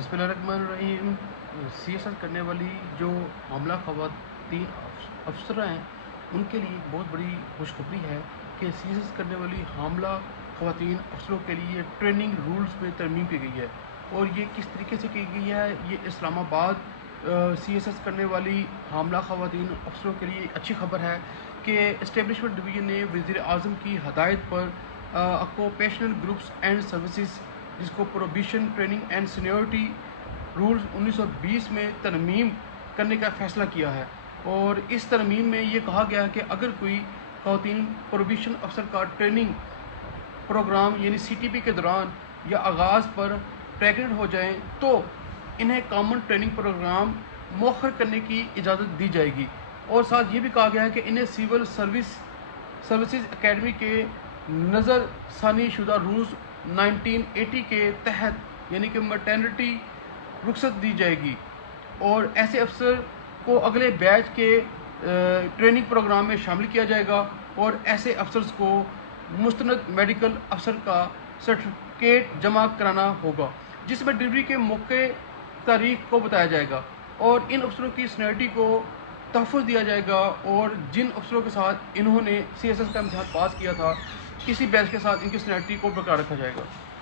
बिस्मिल्लाहिर्रहमानिर्रहीम। सीएसएस करने वाली जो मामला ख़वातीन अफसर हैं उनके लिए बहुत बड़ी खुशखबरी है कि सीएसएस करने वाली हामला ख़वातीन अफसरों के लिए ट्रेनिंग रूल्स में तरमीम की गई है। और ये किस तरीके से की गई है, ये इस्लामाबाद सीएसएस करने वाली हामला ख़वातीन अफसरों के लिए अच्छी खबर है कि इस्टेब्लिशमेंट डिवीज़न ने वज़ीर आज़म की हदायत पर ऑक्यूपेशनल ग्रुप्स एंड सर्विसेज, जिसको prohibition training and seniority rules 1920 में तरमीम करने का फ़ैसला किया है। और इस तरमीम में ये कहा गया है कि अगर कोई ख़वातीन प्रोहिबिशन अफसर का ट्रेनिंग प्रोग्राम यानी सीटीपी के दौरान या आगाज़ पर प्रेगनेंट हो जाएं तो इन्हें कॉमन ट्रेनिंग प्रोग्राम मौखर करने की इजाज़त दी जाएगी। और साथ ये भी कहा गया है कि इन्हें सिविल सर्विसेज एकेडमी के नज़र सानी शुदा रूल्स 1980 के तहत यानी कि मैटरनिटी रुख्सत दी जाएगी और ऐसे अफसर को अगले बैच के ट्रेनिंग प्रोग्राम में शामिल किया जाएगा और ऐसे अफसर्स को मुस्तनद मेडिकल अफसर का सर्टिफिकेट जमा कराना होगा, जिसमें डिलीवरी के मौके तारीख को बताया जाएगा और इन अफसरों की सीनियरिटी को तहफ़्फ़ुज़ दिया जाएगा। और जिन अफसरों के साथ इन्होंने सीएसएस का इम्तिहान पास किया था, किसी बैच के साथ इनकी सीनियरिटी को बरकरार रखा जाएगा।